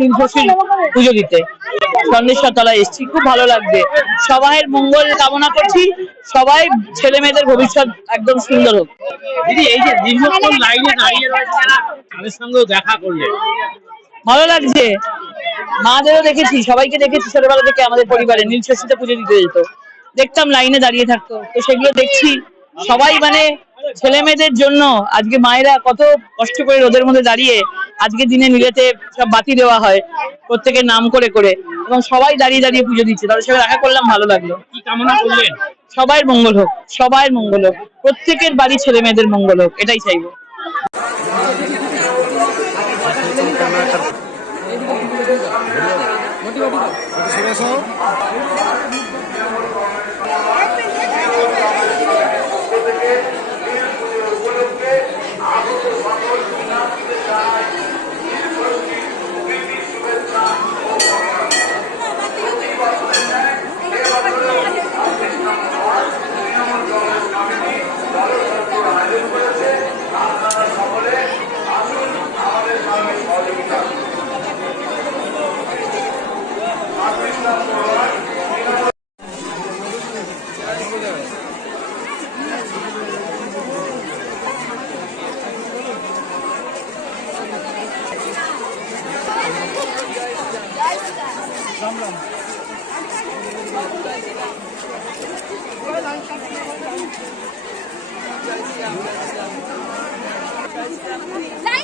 নীলষষ্ঠীর পুজো দিতে। সন্দেশ্বর তলায় এসেছি খুব ভালো লাগবে। সবাইয়ের মঙ্গল কামনা করছি। সবাই ছেলে মেয়েদের ভবিষ্যৎ একদম সুন্দর হোক। দিদি এই যে দীর্ঘক্ষণ লাইনে দাঁড়িয়ে রয়েছে তাদের সঙ্গেও দেখা করলে। ভালো লাগছে। মাদেরও দেখেছি সবাইকে দেখেছি ছোটবেলা থেকে আমাদের পরিবারে। নীলষষ্ঠীতে পুজো দিতে যেত। দেখতাম লাইনে দাঁড়িয়ে থাকতো। তো সেগুলো দেখছি। সবাই মানে ছেলে মেয়েদের জন্য আজকে মায়েরা কত কষ্ট করে রোদের মধ্যে দাঁড়িয়ে আজকে দিনে নীলেতে সব বাতি দেওয়া হয় প্রত্যেকের নাম করে করে এবং সবাই দাঁড়িয়ে দাঁড়িয়ে পুজো দিচ্ছে। তাদের সাথে দেখা করলাম ভালো লাগল। কি কামনা করলেন? সবাই মঙ্গল হোক সবাই মঙ্গল হোক প্রত্যেকের বাড়ি ছেলে মেয়েদের মঙ্গল হোক এটাই চাইব।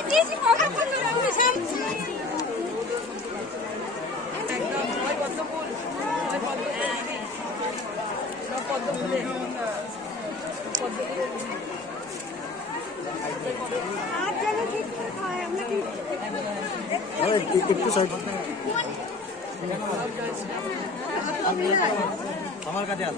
দিয়েছি কখন বন্ধ রাখবে সব আর যেন ঠিকঠাক হয় আমরা ঠিক একটু সাইড আমার কাছে আস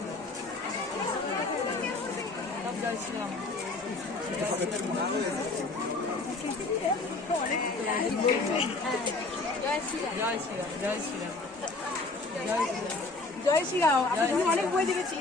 জয় শ্রীরাম। আমি অনেক বই দেখেছি